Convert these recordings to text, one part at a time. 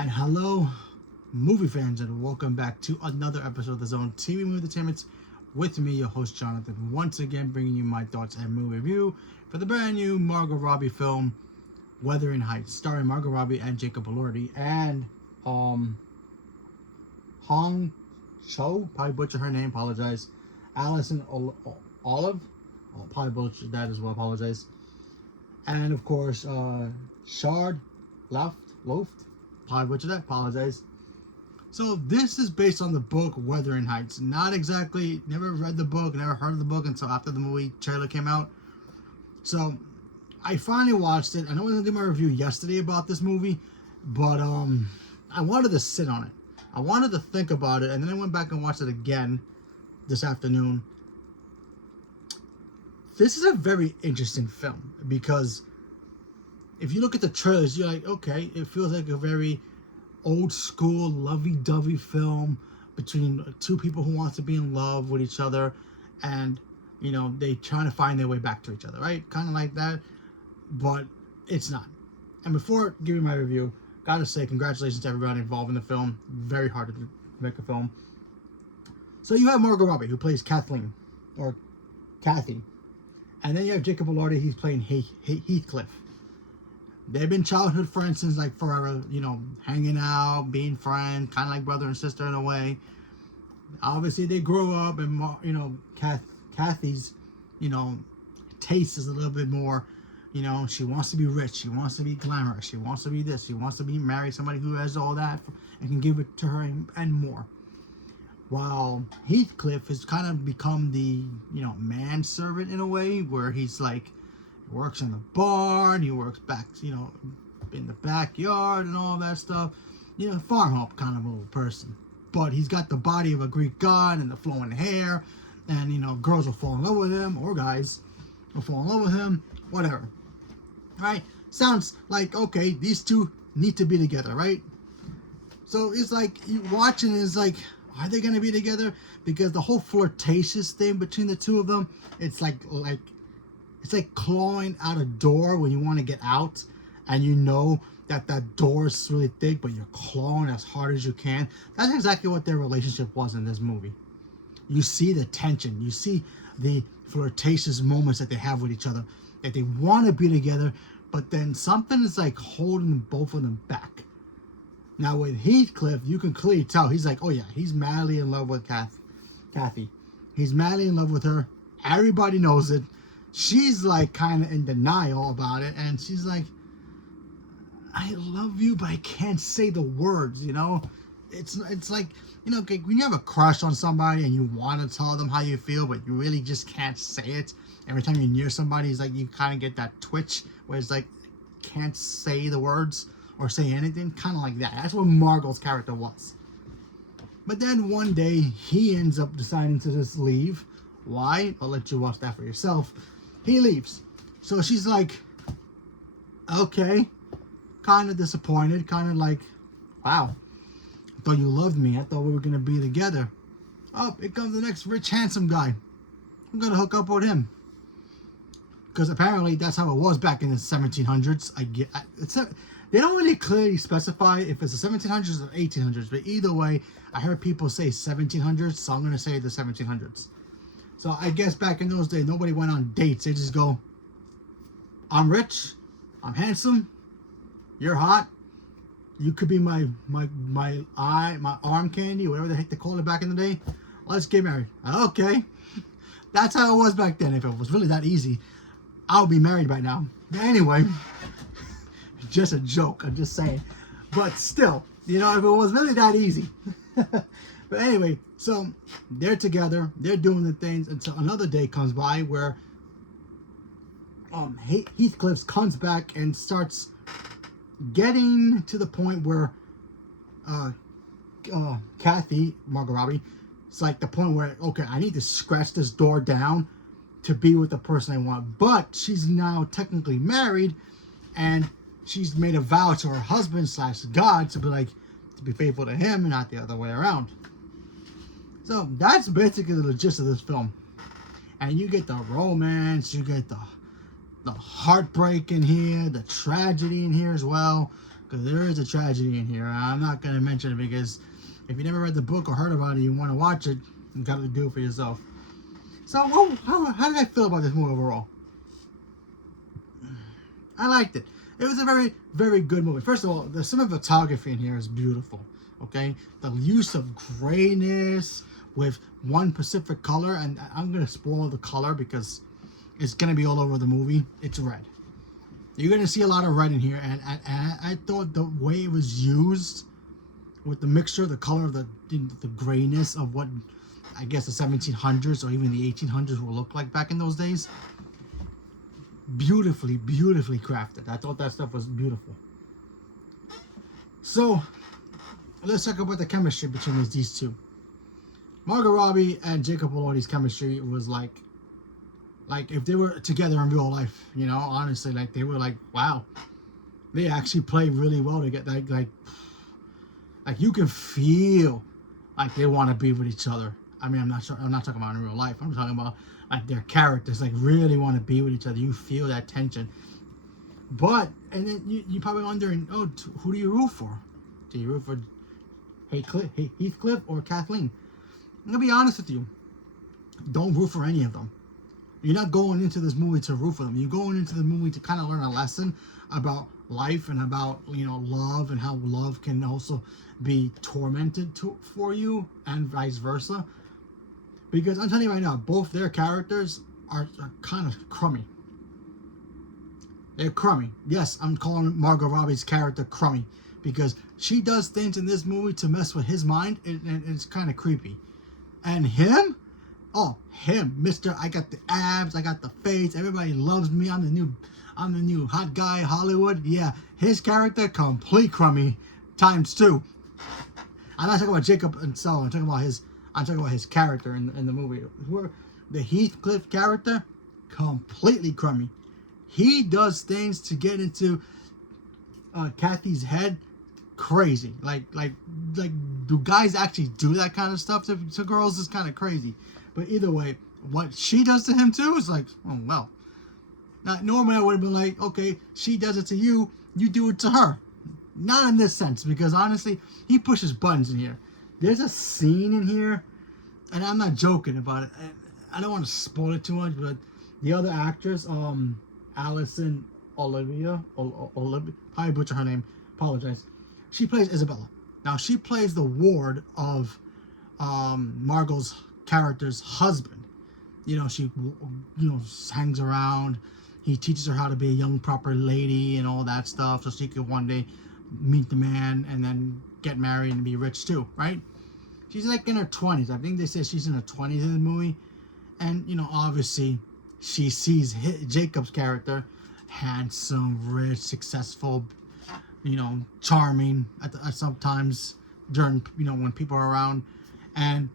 And hello, movie fans, and welcome back to another episode of the Zone TV Movie Entertainment with me, your host Jonathan, once again bringing you my thoughts and movie review for the brand new Margot Robbie film, Wuthering Heights, starring Margot Robbie and Jacob Elordi and Hong Cho, probably butchered her name, apologize. Allison Olive, probably butchered that as well, apologize. And of course, Shard Loft, probably butchered that, apologize. So this is based on the book Wuthering Heights. Not exactly, never read the book, never heard of the book until after the movie trailer came out. So I finally watched it. I know I was gonna do my review yesterday about this movie, but I wanted to sit on it. I wanted to think about it, and then I went back and watched it again this afternoon. This is a very interesting film because if you look at the trailers, you're like, okay, it feels like a very old school, lovey-dovey film between two people who want to be in love with each other, and you know, they trying to find their way back to each other, right? Kind of like that, but it's not. And before giving my review, gotta say congratulations to everybody involved in the film. Very hard to make a film. So you have Margot Robbie, who plays Kathleen, or Kathy. And then you have Jacob Elordi, he's playing Heathcliff. They've been childhood friends since like forever, you know, hanging out, being friends, kind of like brother and sister in a way. Obviously, they grow up and, you know, Kathy's, you know, taste is a little bit more, you know, she wants to be rich, she wants to be glamorous, she wants to be this, she wants to be married somebody who has all that and can give it to her and more. While Heathcliff has kind of become the, you know, manservant in a way, where he's like, works in the barn, he works back, you know, in the backyard and all that stuff. You know, farm help kind of a little person. But he's got the body of a Greek god and the flowing hair, and, you know, girls will fall in love with him, or guys will fall in love with him, whatever. Right? Sounds like, okay, these two need to be together, right? So it's like, you watching is like, are they going to be together? Because the whole flirtatious thing between the two of them, it's like it's like clawing out a door when you want to get out, and you know that that door is really thick, but you're clawing as hard as you can. That's exactly what their relationship was in this movie. You see the tension, you see the flirtatious moments that they have with each other, that they want to be together, but then something is like holding both of them back. Now with Heathcliff, you can clearly tell he's like, oh yeah, he's madly in love with Kathy. He's madly in love with her. Everybody knows it. She's like kind of in denial about it, and she's like, I love you, but I can't say the words, you know? It's like, you know, when you have a crush on somebody and you want to tell them how you feel, but you really just can't say it. Every time you're near somebody, it's like you kind of get that twitch where it's like, can't say the words or say anything, kind of like that. That's what Margot's character was. But then one day, he ends up deciding to just leave. Why? I'll let you watch that for yourself. He leaves. So she's like, okay, kind of disappointed, kind of like, wow, I thought you loved me. I thought we were going to be together. Oh, here comes the next rich, handsome guy. I'm going to hook up with him. Because apparently that's how it was back in the 1700s. They don't really clearly specify if it's the 1700s or 1800s, but either way, I heard people say 1700s, so I'm going to say the 1700s. So I guess back in those days, nobody went on dates. They just go, I'm rich, I'm handsome, you're hot, you could be my arm candy, whatever the heck they called it back in the day. Let's get married. Okay. That's how it was back then. If it was really that easy, I would be married by now. Anyway, just a joke, I'm just saying. But still, you know, if it was really that easy. But anyway, so they're together, they're doing the things until another day comes by where Heathcliff comes back and starts getting to the point where Kathy, Margot Robbie, it's like the point where, okay, I need to scratch this door down to be with the person I want. But she's now technically married, and she's made a vow to her husband / God to be faithful to him and not the other way around. So that's basically the gist of this film. And you get the romance, you get the heartbreak in here, the tragedy in here as well. because there is a tragedy in here. I'm not going to mention it because if you never read the book or heard about it, you want to watch it, you got to do it for yourself. So, how did I feel about this movie overall? I liked it. It was a very, very good movie. First of all, the cinematography in here is beautiful. Okay, the use of grayness with one specific color, and I'm gonna spoil the color because it's gonna be all over the movie. It's red. You're gonna see a lot of red in here, and I thought the way it was used with the mixture, the color of the grayness of what I guess the 1700s or even the 1800s will look like back in those days. Beautifully crafted. I thought that stuff was beautiful. So let's talk about the chemistry between these two. Margot Robbie and Jacob Elordi's chemistry was like if they were together in real life, you know, honestly, like they were like, wow, they actually play really well to get like you can feel like they want to be with each other. I mean, I'm not talking about in real life. I'm talking about like their characters, like really want to be with each other. You feel that tension. But, and then you probably wondering, oh, who do you root for? Do you root for Heathcliff or Kathleen? I'm going to be honest with you. Don't root for any of them. You're not going into this movie to root for them. You're going into the movie to kind of learn a lesson about life and about, you know, love and how love can also be tormented for you and vice versa. Because I'm telling you right now, both their characters are kind of crummy. They're crummy. Yes, I'm calling Margot Robbie's character crummy because she does things in this movie to mess with his mind, and it's kind of creepy. And him? Oh, him, Mr. I got the abs, I got the face, everybody loves me, I'm the new hot guy Hollywood. Yeah, his character complete crummy times 2. I'm not talking about Jacob and Sal, I'm talking about his character in the movie. The Heathcliff character, completely crummy. He does things to get into Kathy's head, crazy. Like, do guys actually do that kind of stuff to girls? Is kind of crazy. But either way, what she does to him too is like, oh well. Now, normally I would have been like, okay, she does it to you, you do it to her. Not in this sense, because honestly, he pushes buttons in here. There's a scene in here, and I'm not joking about it. I don't want to spoil it too much, but the other actress, Alison Olivia, probably butcher her name, apologize. She plays Isabella. Now, she plays the ward of Margot's character's husband. You know, she, hangs around. He teaches her how to be a young, proper lady and all that stuff, so she could one day meet the man and then get married and be rich too, right? She's like in her 20s. I think they say she's in her 20s in the movie. And, obviously, she sees Jacob's character, handsome, rich, successful, charming at sometimes during, when people are around. And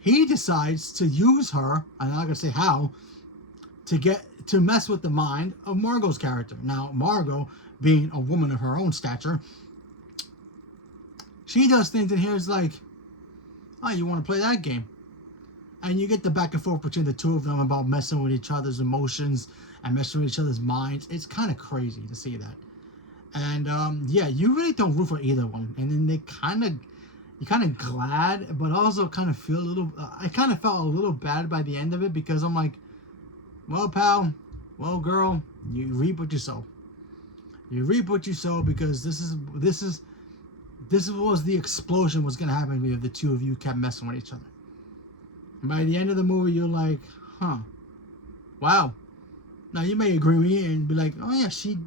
he decides to use her, I'm not going to say how, to mess with the mind of Margot's character. Now, Margot, being a woman of her own stature, she does things in here is like, oh, you want to play that game? And you get the back and forth between the two of them about messing with each other's emotions and messing with each other's minds. It's kind of crazy to see that. And yeah, you really don't root for either one. And then you're kind of glad, but also kind of feel a little. I kind of felt a little bad by the end of it because I'm like, well, pal, well, girl, you reap what you sow. You reap what you sow because this was the explosion was gonna happen if the two of you kept messing with each other. And by the end of the movie, you're like, huh, wow. Now you may agree with me and be like, oh yeah, she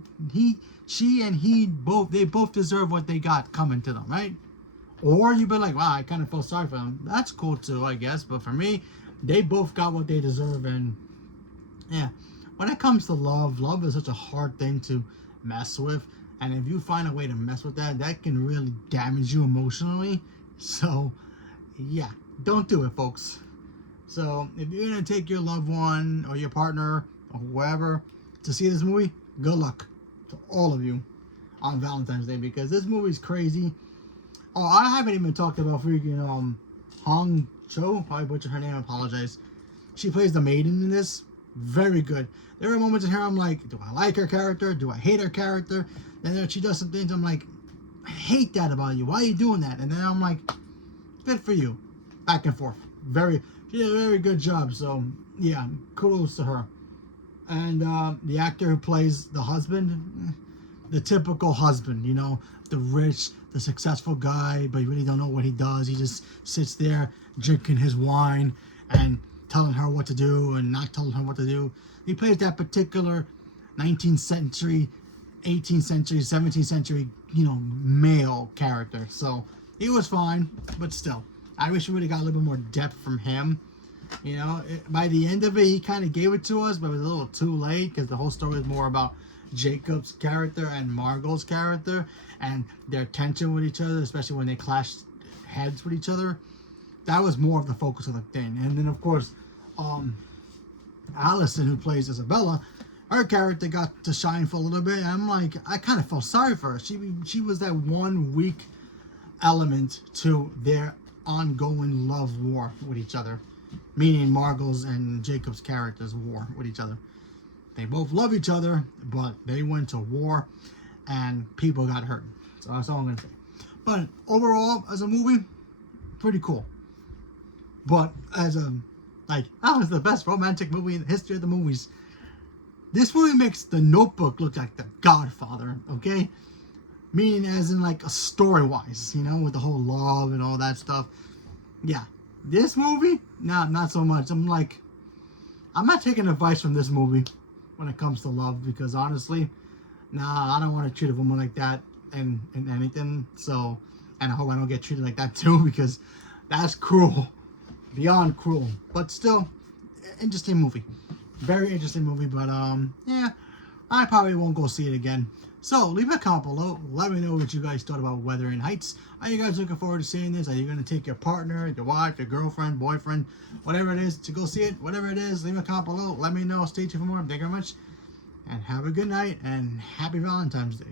and he both deserve what they got coming to them, right? Or you've been like, wow, I kind of feel sorry for them. That's cool too, I guess. But for me, they both got what they deserve, and yeah. When it comes to love is such a hard thing to mess with. And if you find a way to mess with that can really damage you emotionally. So, yeah, don't do it, folks. So, if you're going to take your loved one or your partner or whoever to see this movie, good luck to all of you on Valentine's Day because this movie's crazy. Oh, I haven't even talked about freaking Hong Cho. Probably butchered her name, I apologize. She plays the maiden in this. Very good. There are moments in here I'm like, do I like her character? Do I hate her character? And then she does some things I'm like, I hate that about you. Why are you doing that? And then I'm like, good for you. Back and forth. She did a very good job. So yeah, kudos to her. And the actor who plays the husband, the typical husband, you know, the rich, the successful guy, but you really don't know what he does. He just sits there drinking his wine and telling her what to do and not telling her what to do. He plays that particular 19th century, 18th century, 17th century, you know, male character. So he was fine, but still, I wish we would have got a little bit more depth from him. You know, by the end of it, he kind of gave it to us, but it was a little too late because the whole story is more about Jacob's character and Margot's character and their tension with each other, especially when they clashed heads with each other. That was more of the focus of the thing. And then, of course, Allison, who plays Isabella, her character got to shine for a little bit. And I'm like, I kind of felt sorry for her. She was that one weak element to their ongoing love war with each other, meaning Margot's and Jacob's characters' war with each other. They both love each other, but they went to war and people got hurt. So that's all I'm going to say. But overall, as a movie, pretty cool. But as a, like, that was the best romantic movie in the history of the movies. This movie makes The Notebook look like The Godfather, okay? Meaning as in like a story-wise, you know, with the whole love and all that stuff. Yeah. This movie, nah, not so much. I'm like, I'm not taking advice from this movie when it comes to love because honestly, nah, I don't want to treat a woman like that and anything. So, and I hope I don't get treated like that too because that's cruel. Beyond cruel. But still, interesting movie. Very interesting movie, but yeah, I probably won't go see it again. So leave a comment below. Let me know what you guys thought about Wuthering Heights. Are you guys looking forward to seeing this? Are you going to take your partner, your wife, your girlfriend, boyfriend, whatever it is, to go see it? Whatever it is, leave a comment below. Let me know. Stay tuned for more. Thank you very much. And have a good night and happy Valentine's Day.